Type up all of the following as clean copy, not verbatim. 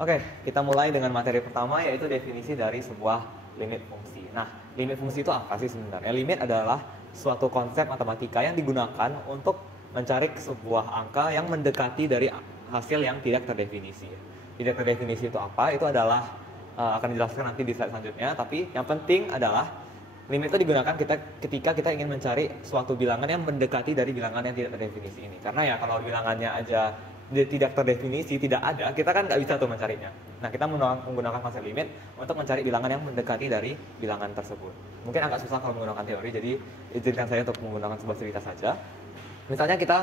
Oke, kita mulai dengan materi pertama yaitu definisi dari sebuah limit fungsi. Nah, limit fungsi itu apa sih sebenarnya? Limit adalah suatu konsep matematika yang digunakan untuk mencari sebuah angka yang mendekati dari hasil yang tidak terdefinisi. Tidak terdefinisi itu apa? Itu adalah akan dijelaskan nanti di slide selanjutnya, tapi yang penting adalah limit itu digunakan ketika kita ingin mencari suatu bilangan yang mendekati dari bilangan yang tidak terdefinisi ini. Karena ya kalau bilangannya aja tidak terdefinisi, tidak ada, kita kan nggak bisa tuh mencarinya. Nah, kita menggunakan konsep limit untuk mencari bilangan yang mendekati dari bilangan tersebut. Mungkin agak susah kalau menggunakan teori, jadi izinkan saya untuk menggunakan sebuah cerita saja. Misalnya kita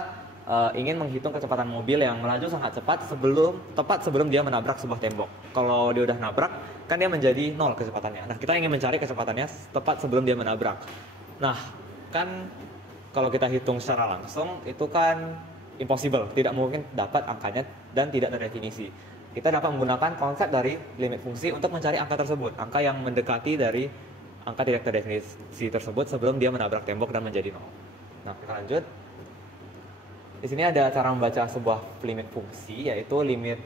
ingin menghitung kecepatan mobil yang melaju sangat cepat tepat sebelum dia menabrak sebuah tembok. Kalau dia udah nabrak, kan dia menjadi 0 kecepatannya. Nah, kita ingin mencari kecepatannya tepat sebelum dia menabrak. Nah, kan kalau kita hitung secara langsung, itu kan impossible, tidak mungkin dapat angkanya dan tidak terdefinisi. Kita dapat menggunakan konsep dari limit fungsi untuk mencari angka tersebut, angka yang mendekati dari angka tidak terdefinisi tersebut sebelum dia menabrak tembok dan menjadi 0. Nah, kita lanjut. Di sini ada cara membaca sebuah limit fungsi, yaitu limit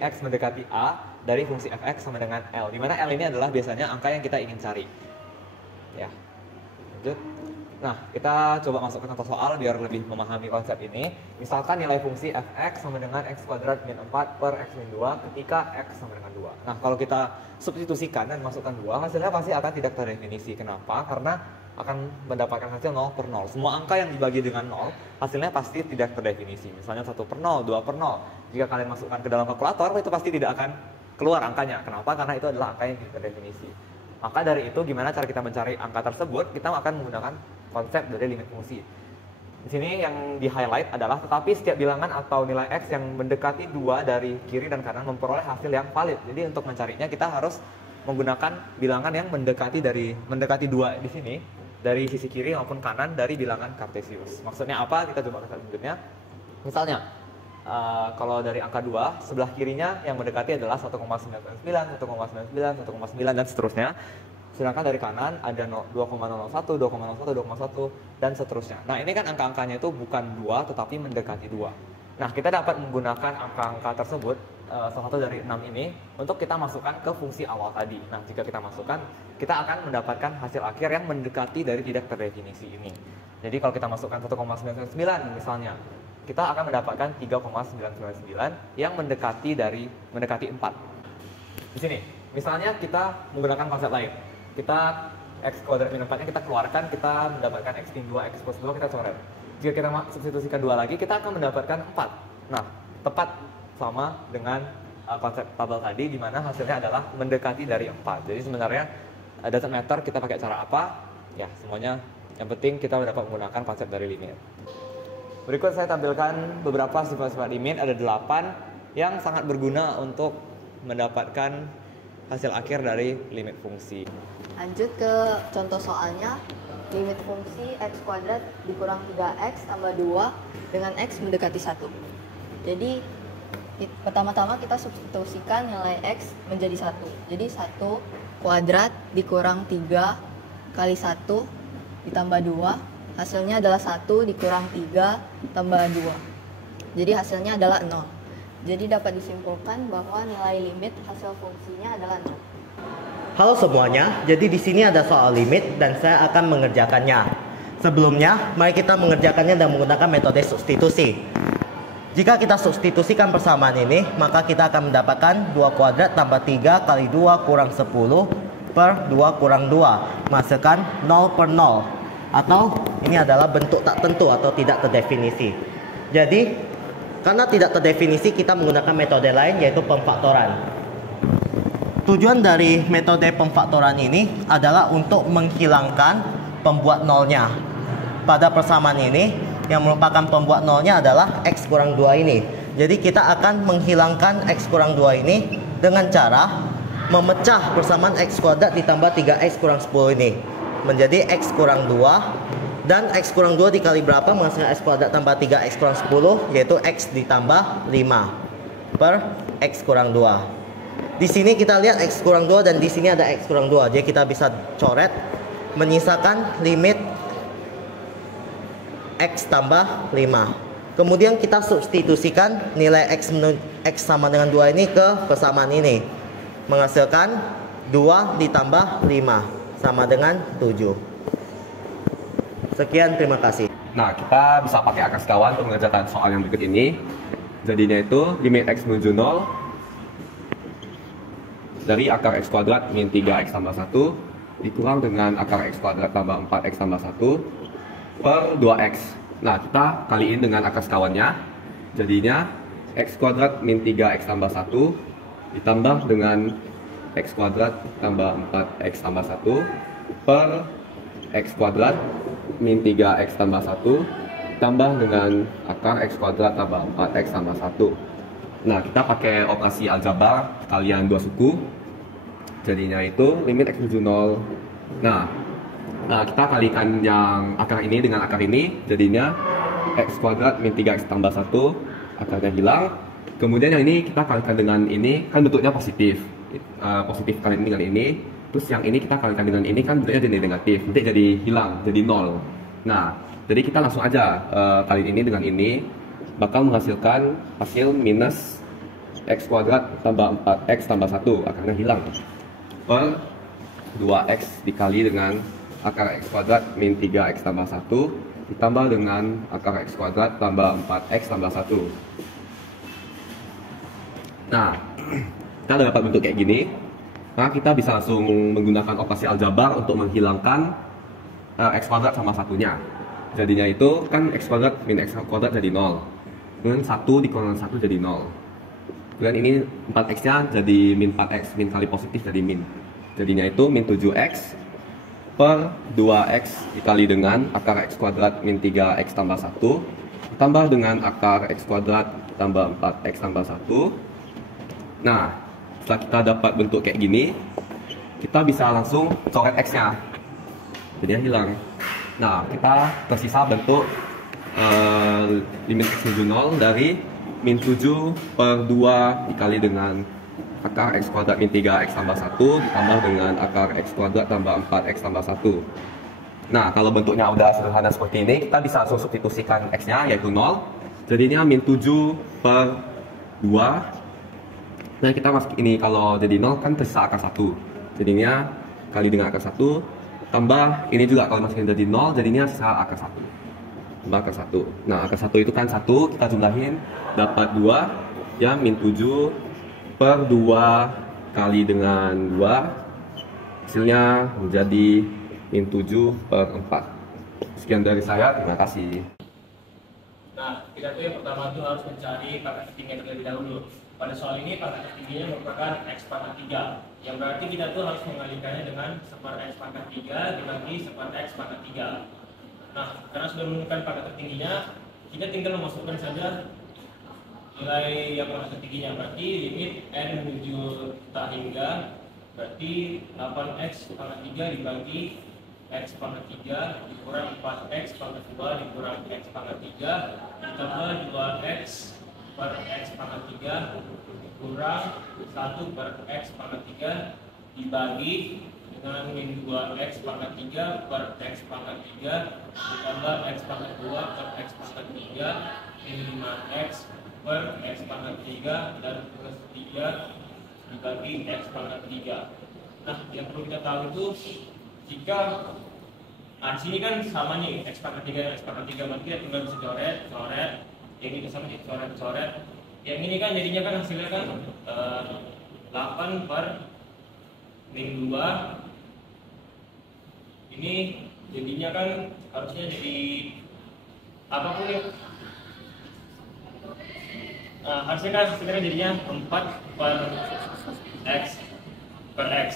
x mendekati a dari fungsi fx sama dengan L, di mana L ini adalah biasanya angka yang kita ingin cari. Ya, lanjut. Nah, kita coba masuk ke contoh soal biar lebih memahami konsep ini. Misalkan nilai fungsi fx sama dengan x kuadrat min 4 per x min 2 ketika x sama dengan 2. Nah, kalau kita substitusikan dan masukkan 2, hasilnya pasti akan tidak terdefinisi. Kenapa? Karena akan mendapatkan hasil 0 per 0. Semua angka yang dibagi dengan 0, hasilnya pasti tidak terdefinisi. Misalnya 1 per 0, 2 per 0. Jika kalian masukkan ke dalam kalkulator, itu pasti tidak akan keluar angkanya. Kenapa? Karena itu adalah angka yang tidak terdefinisi. Maka dari itu, gimana cara kita mencari angka tersebut? Kita akan menggunakan konsep dari limit fungsi. Di sini yang di-highlight adalah tetapi setiap bilangan atau nilai x yang mendekati 2 dari kiri dan kanan memperoleh hasil yang valid. Jadi untuk mencarinya kita harus menggunakan bilangan yang mendekati 2 di sini dari sisi kiri maupun kanan dari bilangan Cartesius. Maksudnya apa? Kita coba ke selanjutnya. Misalnya kalau dari angka 2, sebelah kirinya yang mendekati adalah 1,99, 1,99, 1,9 dan seterusnya. Sedangkan dari kanan ada 2,01, 2,01, 2,1 dan seterusnya. Nah, ini kan angka-angkanya itu bukan 2 tetapi mendekati 2. Nah, kita dapat menggunakan angka-angka tersebut, salah satu dari 6 ini, untuk kita masukkan ke fungsi awal tadi. Nah, jika kita masukkan, kita akan mendapatkan hasil akhir yang mendekati dari tidak terdefinisi ini. Jadi kalau kita masukkan 1,99 misalnya, kita akan mendapatkan 3,999 yang mendekati 4. Di sini, misalnya kita menggunakan konsep lain. Kita x kuadrat min 4-nya kita keluarkan, kita mendapatkan x min 2, x plus 2 kita coret. Jika kita substitusikan 2 lagi, kita akan mendapatkan 4. Nah, tepat sama dengan konsep tabel tadi, di mana hasilnya adalah mendekati dari 4. Jadi sebenarnya doesn't matter kita pakai cara apa, ya semuanya yang penting kita dapat menggunakan konsep dari limit. Berikut saya tampilkan beberapa sifat-sifat limit, ada 8 yang sangat berguna untuk mendapatkan hasil akhir dari limit fungsi. Lanjut ke contoh soalnya. Limit fungsi x kuadrat dikurang 3x tambah 2 dengan x mendekati 1. Jadi pertama-tama kita substitusikan nilai x menjadi 1. Jadi 1 kuadrat dikurang 3 kali 1 ditambah 2, hasilnya adalah 1 dikurang 3 tambah 2. Jadi hasilnya adalah 0. Jadi dapat disimpulkan bahwa nilai limit hasil fungsinya adalah 0. Halo semuanya, jadi di sini ada soal limit dan saya akan mengerjakannya. Sebelumnya, mari kita mengerjakannya dan menggunakan metode substitusi. Jika kita substitusikan persamaan ini, maka kita akan mendapatkan 2 kuadrat tambah 3 kali 2 kurang 10 per 2 kurang 2, menghasilkan 0 per 0. Atau ini adalah bentuk tak tentu atau tidak terdefinisi. Jadi, karena tidak terdefinisi, kita menggunakan metode lain yaitu pemfaktoran. Tujuan dari metode pemfaktoran ini adalah untuk menghilangkan pembuat nolnya. Pada persamaan ini, yang merupakan pembuat nolnya adalah x kurang 2 ini. Jadi kita akan menghilangkan x kurang 2 ini dengan cara memecah persamaan x kuadrat ditambah 3x kurang 10 ini menjadi x kurang 2, dan x kurang 2 dikali berapa menghasilkan x kuadrat tambah 3x kurang 10, yaitu x ditambah 5 per x kurang 2. Di sini kita lihat x kurang 2 dan di sini ada x kurang 2. Jadi kita bisa coret menyisakan limit x tambah 5. Kemudian kita substitusikan nilai X sama dengan 2 ini ke persamaan ini. Menghasilkan 2 ditambah 5 sama dengan 7. Sekian, terima kasih. Nah, kita bisa pakai akar sekawan untuk mengerjakan soal yang berikut ini. Jadinya itu limit X menuju 0 dari akar X kuadrat min 3X tambah 1 dikurang dengan akar X kuadrat tambah 4X tambah 1 per 2X. Nah, kita kaliin dengan akar sekawannya. Jadinya X kuadrat min 3X tambah 1 ditambah dengan X kuadrat tambah 4X tambah 1 per X kuadrat min 3X tambah 1 ditambah dengan akar X kuadrat tambah 4X tambah 1. Nah, kita pakai operasi aljabar kalian dua suku. Jadinya itu limit X menuju 0. Nah, kita kalikan yang akar ini dengan akar ini, jadinya X kuadrat min 3X tambah 1, akarnya hilang. Kemudian yang ini kita kalikan dengan ini, kan bentuknya positif. Positif kalikan dengan ini. Terus yang ini kita kalikan dengan ini, kan bentuknya jadi negatif. Nanti jadi hilang, jadi 0. Nah, jadi kita langsung aja kaliin ini dengan ini, bakal menghasilkan hasil minus X kuadrat tambah 4X tambah 1, akarnya hilang. Per 2X dikali dengan akar X kuadrat min 3X tambah 1 ditambah dengan akar X kuadrat tambah 4X tambah 1. Nah, kita udah dapat bentuk kayak gini. Nah, kita bisa langsung menggunakan operasi aljabar untuk menghilangkan X kuadrat sama satunya. Jadinya itu kan X kuadrat min X kuadrat jadi 0. Kemudian 1 dikurang 1 jadi 0. Kemudian ini 4X nya jadi min 4X, min kali positif jadi min. Jadinya itu min 7X per 2X dikali dengan akar X kuadrat min 3X tambah 1 ditambah dengan akar X kuadrat tambah 4X tambah 1. Nah, setelah kita dapat bentuk kayak gini, kita bisa langsung coret X nya, jadinya hilang. Nah, kita tersisa bentuk limit X menuju 0 dari min 7 per 2 dikali dengan akar X kuadrat min 3X tambah 1 ditambah dengan akar X kuadrat tambah 4X tambah 1. Nah, kalau bentuknya udah sederhana seperti ini, kita bisa langsung substitusikan X nya yaitu 0. Jadinya min 7 per 2. Nah, kita masuk ini, kalau jadi 0 kan tersisa akar 1. Jadinya kali dengan akar 1 tambah ini juga kalau masih jadi 0, jadinya sisa akar 1. Tambah akar 1. Nah, akar 1 itu kan 1, kita jumlahin dapat 2 ya, min 7 per 2 kali dengan 2, hasilnya menjadi min 7 per 4. Sekian dari saya, terima kasih. Nah, kita tuh yang pertama tuh harus mencari pangkat tertinggi terlebih dahulu. Pada soal ini pangkat tertingginya merupakan X pangkat 3, yang berarti kita tuh harus mengalihkannya dengan separ X pangkat 3 dibagi separ X pangkat 3. Nah, karena sudah menemukan pangkat tertingginya, kita tinggal memasukkan saja nilai yang pangkat tertingginya, berarti limit n menuju tak hingga, berarti 8X pangkat 3 dibagi X pangkat 3 dikurang 4X pangkat 2 dikurang X pangkat 3 ditambah 2X per X pangkat 3 dikurang 1 per X pangkat 3 dibagi dengan min 2X pangkat 3 per X pangkat 3 ditambah X pangkat 2 per X pangkat 3 min 5X per X pangkat 3 dan plus 3 dibagi X pangkat 3. Nah, yang perlu kita tahu itu jika di sini kan sama nih X pangkat 3 dan X pangkat 3, berarti ya tinggal bisa coret, yang ini sama coret. Yang ini kan jadinya kan hasilnya kan 8 per min 2. Ini jadinya kan harusnya jadi apapun ya. Harusnya kan hasilnya jadinya 4 per X.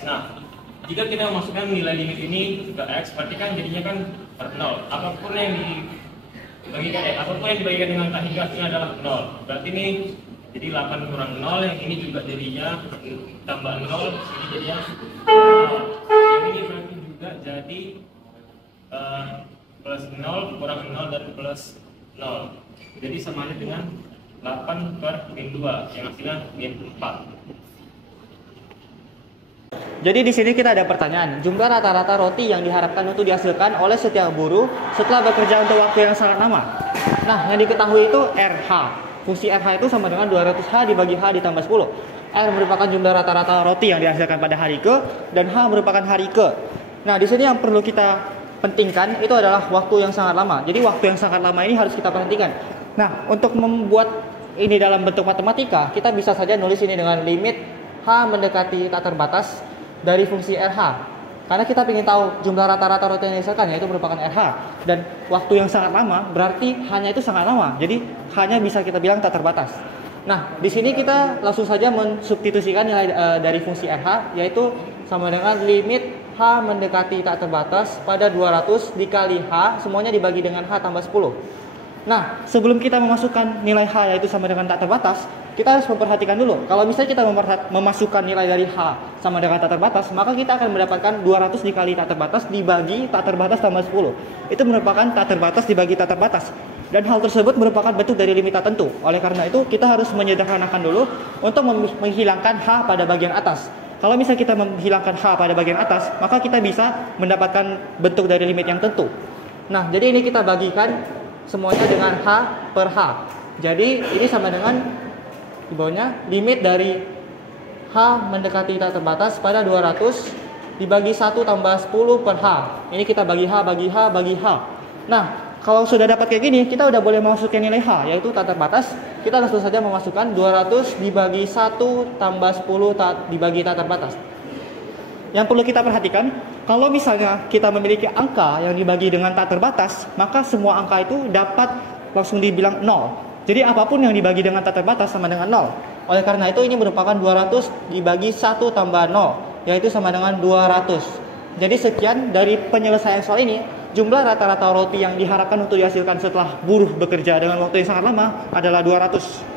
Nah, jika kita masukkan nilai limit ini ke X, berarti kan jadinya kan per 0. Apapun yang dibagikan dengan tak hingga ini adalah 0. Berarti ini jadi 8 kurang 0, yang ini juga jadinya tambah 0, ini jadinya 0. Yang ini berarti juga jadi plus 0 kurang 0 dan plus 0. Jadi samanya dengan 8 per min 2, yang hasilnya min 4. Jadi di sini kita ada pertanyaan, jumlah rata-rata roti yang diharapkan untuk dihasilkan oleh setiap buruh setelah bekerja untuk waktu yang sangat lama. Nah, yang diketahui itu RH. Fungsi RH itu sama dengan 200H dibagi H ditambah 10. R merupakan jumlah rata-rata roti yang dihasilkan pada hari ke, dan H merupakan hari ke. Nah, di sini yang perlu kita pentingkan itu adalah waktu yang sangat lama. Jadi waktu yang sangat lama ini harus kita perhatikan. Nah, untuk membuat ini dalam bentuk matematika, kita bisa saja nulis ini dengan limit H mendekati tak terbatas dari fungsi RH. Karena kita ingin tahu jumlah rata-rata roti yang dihasilkan, yaitu merupakan RH. Dan waktu yang sangat lama berarti hanya itu sangat lama. Jadi hanya bisa kita bilang tak terbatas. Nah, di sini kita langsung saja mensubstitusikan nilai dari fungsi RH, yaitu sama dengan limit H mendekati tak terbatas pada 200 dikali H, semuanya dibagi dengan H tambah 10. Nah, sebelum kita memasukkan nilai H yaitu sama dengan tak terbatas, kita harus memperhatikan dulu. Kalau misalnya kita memasukkan nilai dari H sama dengan tak terbatas, maka kita akan mendapatkan 200 dikali tak terbatas dibagi tak terbatas tambah 10. Itu merupakan tak terbatas dibagi tak terbatas. Dan hal tersebut merupakan bentuk dari limit tak tentu. Oleh karena itu, kita harus menyederhanakan dulu untuk menghilangkan H pada bagian atas. Kalau misalnya kita menghilangkan H pada bagian atas, maka kita bisa mendapatkan bentuk dari limit yang tentu. Nah, jadi ini kita bagikan semuanya dengan H per H. Jadi ini sama dengan di bawahnya limit dari H mendekati tak terbatas pada 200 dibagi 1 tambah 10 per H. Ini kita bagi H, bagi H, bagi H. Nah, kalau sudah dapat kayak gini, kita udah boleh memasukkan nilai H, yaitu tak terbatas. Kita langsung saja memasukkan 200 dibagi 1 tambah 10 dibagi tak terbatas. Yang perlu kita perhatikan, kalau misalnya kita memiliki angka yang dibagi dengan tak terbatas, maka semua angka itu dapat langsung dibilang 0. Jadi apapun yang dibagi dengan tak terbatas sama dengan 0. Oleh karena itu ini merupakan 200 dibagi 1 tambah 0, yaitu sama dengan 200. Jadi sekian dari penyelesaian soal ini. Jumlah rata-rata roti yang diharapkan untuk dihasilkan setelah buruh bekerja dengan waktu yang sangat lama adalah 200.